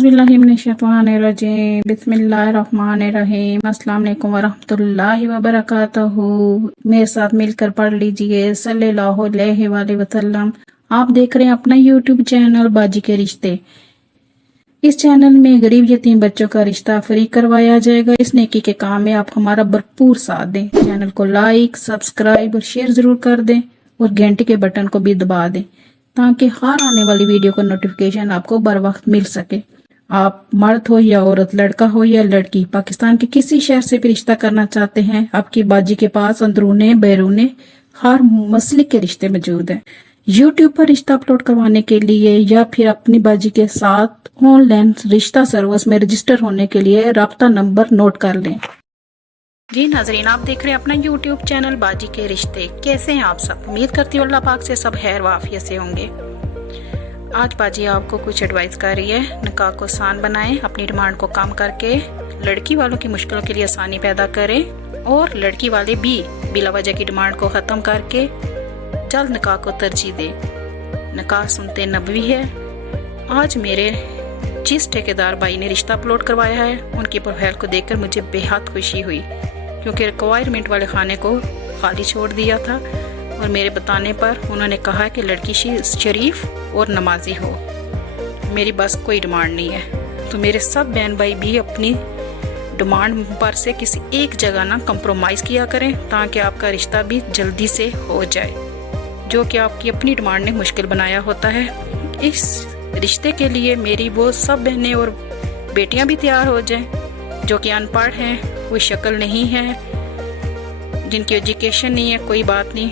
औज़ुबिल्लाहिमिनश्शैतानिर्रजीम बिस्मिल्लाहिर्रहमानिर्रहीम अस्सलाम वालेकुम वरहमतुल्लाहि वबरकातुहू। मेरे साथ मिलकर पढ़ लीजिए सल्लल्लाहु अलैहि वसल्लम। आप देख रहे हैं अपना यूट्यूब चैनल बाजी के रिश्ते। इस चैनल में गरीब यतीम बच्चों का रिश्ता फ्री करवाया जाएगा। इस नेकी के काम में आप हमारा भरपूर साथ दें। चैनल को लाइक, सब्सक्राइब और शेयर जरूर कर दें और घंटे के बटन को भी दबा दें ताकि हर आने वाली वीडियो का नोटिफिकेशन आपको बर वक्त मिल सके। आप मर्द हो या औरत, लड़का हो या लड़की, पाकिस्तान के किसी शहर से भी रिश्ता करना चाहते हैं, आपकी बाजी के पास अंदरूने बैरूने हर मसलिक के रिश्ते मौजूद हैं। यूट्यूब पर रिश्ता अपलोड करवाने के लिए या फिर अपनी बाजी के साथ ऑनलाइन रिश्ता सर्विस में रजिस्टर होने के लिए राब्ता नंबर नोट कर लें। जी नाजरीन, आप देख रहे हैं अपना यूट्यूब चैनल बाजी के रिश्ते। कैसे हैं आप सब? उम्मीद करती हूँ अल्लाह पाक से सब खैर वाफियत से होंगे। आज बाजी आपको कुछ एडवाइस कर रही है। निकाह को आसान बनाएं, अपनी डिमांड को कम करके लड़की वालों की मुश्किलों के लिए आसानी पैदा करें और लड़की वाले भी बिला वजह की डिमांड को ख़त्म करके जल्द निकाह को तरजीह दें। निकाह सुनते नबवी है। आज मेरे जिस ठेकेदार भाई ने रिश्ता अपलोड करवाया है उनकी प्रोफाइल को देखकर मुझे बेहद खुशी हुई, क्योंकि रिक्वायरमेंट वाले खाने को खाली छोड़ दिया था और मेरे बताने पर उन्होंने कहा कि लड़की शरीफ और नमाजी हो। मेरी बस कोई डिमांड नहीं है, तो मेरे सब बहन भाई भी अपनी डिमांड पर से किसी एक जगह ना कंप्रोमाइज़ किया करें ताकि आपका रिश्ता भी जल्दी से हो जाए, जो कि आपकी अपनी डिमांड ने मुश्किल बनाया होता है। इस रिश्ते के लिए मेरी वो सब बहनें और बेटियां भी तैयार हो जाएं जो कि अनपढ़ हैं, कोई शक्ल नहीं है, जिनकी एजुकेशन नहीं है, कोई बात नहीं।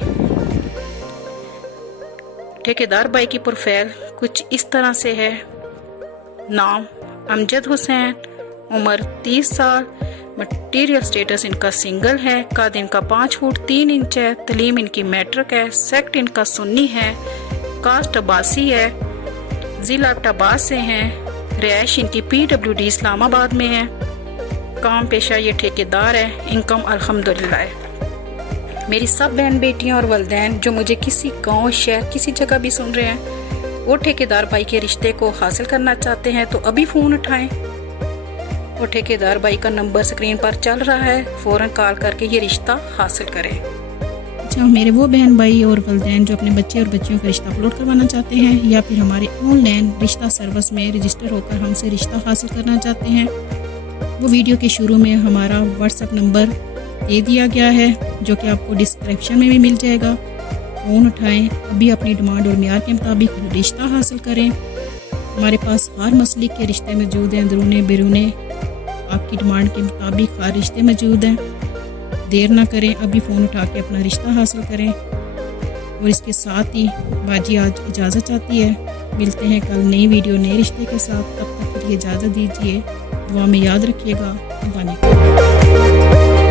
ठेकेदार भाई की प्रोफाइल कुछ इस तरह से है। नाम अमजद हुसैन, उम्र 30 साल, मटीरियल स्टेटस इनका सिंगल है, कद इनका 5 फुट 3 इंच है, तलीम इनकी मैट्रिक है, सेक्ट इनका सुन्नी है, कास्ट अब्बासी है, जिला अब्बास से हैं, रिहाइश इनकी PWD इस्लामाबाद में है, काम पेशा ये ठेकेदार है, इनकम अल्हम्दुलिल्लाह है। मेरी सब बहन बेटियां और वलदैन जो मुझे किसी गांव, शहर, किसी जगह भी सुन रहे हैं, वो ठेकेदार भाई के रिश्ते को हासिल करना चाहते हैं तो अभी फ़ोन उठाएं। वो ठेकेदार भाई का नंबर स्क्रीन पर चल रहा है, फ़ौरन कॉल करके ये रिश्ता हासिल करें। अच्छा, मेरे वो बहन भाई और वलदैन जो अपने बच्चे और बच्चियों का रिश्ता अपलोड करवाना चाहते हैं या फिर हमारे ऑनलाइन रिश्ता सर्विस में रजिस्टर होकर हमसे रिश्ता हासिल करना चाहते हैं, वो वीडियो के शुरू में हमारा व्हाट्सएप नंबर दे दिया गया है जो कि आपको डिस्क्रिप्शन में भी मिल जाएगा। फ़ोन उठाएं, अभी अपनी डिमांड और मियार के मुताबिक रिश्ता हासिल करें। हमारे पास हर मसलिक के रिश्ते मौजूद हैं, अंदरूने बैरूने आपकी डिमांड के मुताबिक हर रिश्ते मौजूद हैं। देर ना करें, अभी फ़ोन उठा के अपना रिश्ता हासिल करें। और इसके साथ ही बाजी आज इजाज़त चाहती है। मिलते हैं कल नई वीडियो नए रिश्ते के साथ। तब तक के लिए इजाज़त दीजिए। दुआ में याद रखिएगा। अल्लाह ने